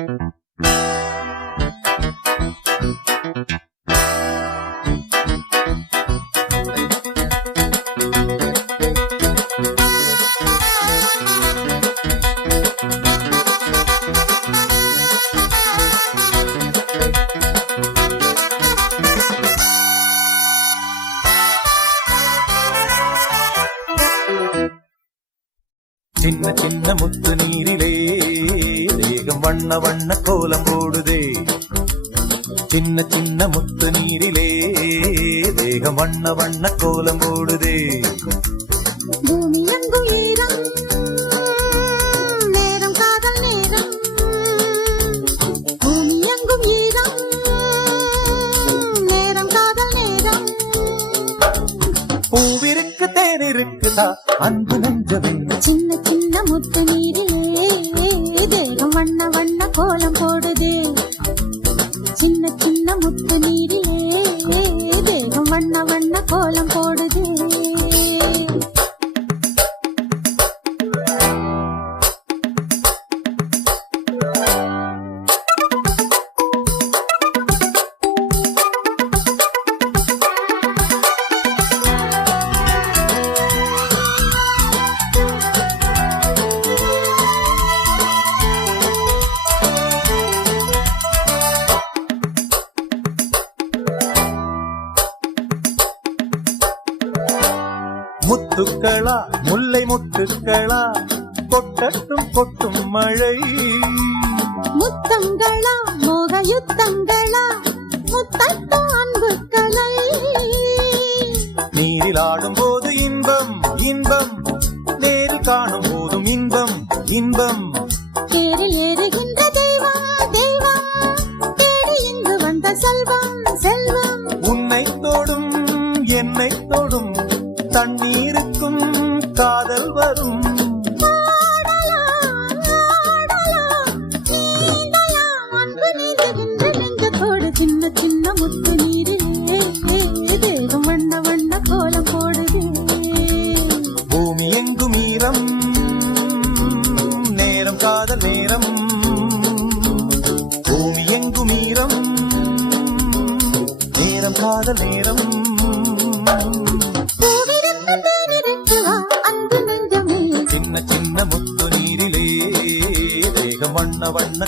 சின்ன சின்ன முத்து நீரிலே தேகம் வண்ண வண்ண கோலம் போடுதே. சின்ன சின்ன முத்து நீரிலே தேகம் வண்ண வண்ண கோலம் போடுதே. பூமி எங்கும் ஈரம், நேரம் காதல் நேரம். பூமி எங்கும் ஈரம், நேரம் காதல் நேரம். பூவிருக்கு தேன் இருக்குதா அன்பு நெஞ்சமே. சின்ன சின்ன முத்து நீரிலே தேகம் வண்ண வண்ண கோலம் போடுதே. சின்ன சின்ன முத்து நீரிலே தேகம் வண்ண வண்ண கோலம் போடுதே. முத்துக்களா முல்லை முத்துக்களா கொட்டட்டும் கொட்டும் மழை. முத்தங்களா மோக யுத்தங்களா முத்தட்டும் அன்பு கலை. நீரில் ஆடும் போது இன்பம் இன்பம், நேரில் காணும் போதும் இன்பம் இன்பம். தேரில் ஏறுகின்ற தெய்வம் தெய்வம், தேடி இங்கு வந்த செல்வம் செல்வம். உன்னை தோடும் என்னை தோடும் தண்ணீருக்கும் காதல் வரும். சின்ன சின்ன முத்து நீரிலே தேகம் வண்ண வண்ண கோலம் போடுதே. பூமி எங்கும் ஈரம், நேரம் காதல் நேரம். பூமி எங்கும் ஈரம், நேரம் காதல் நேரம். சின்ன சின்ன முத்து நீரிலே தேகம் வண்ண வண்ண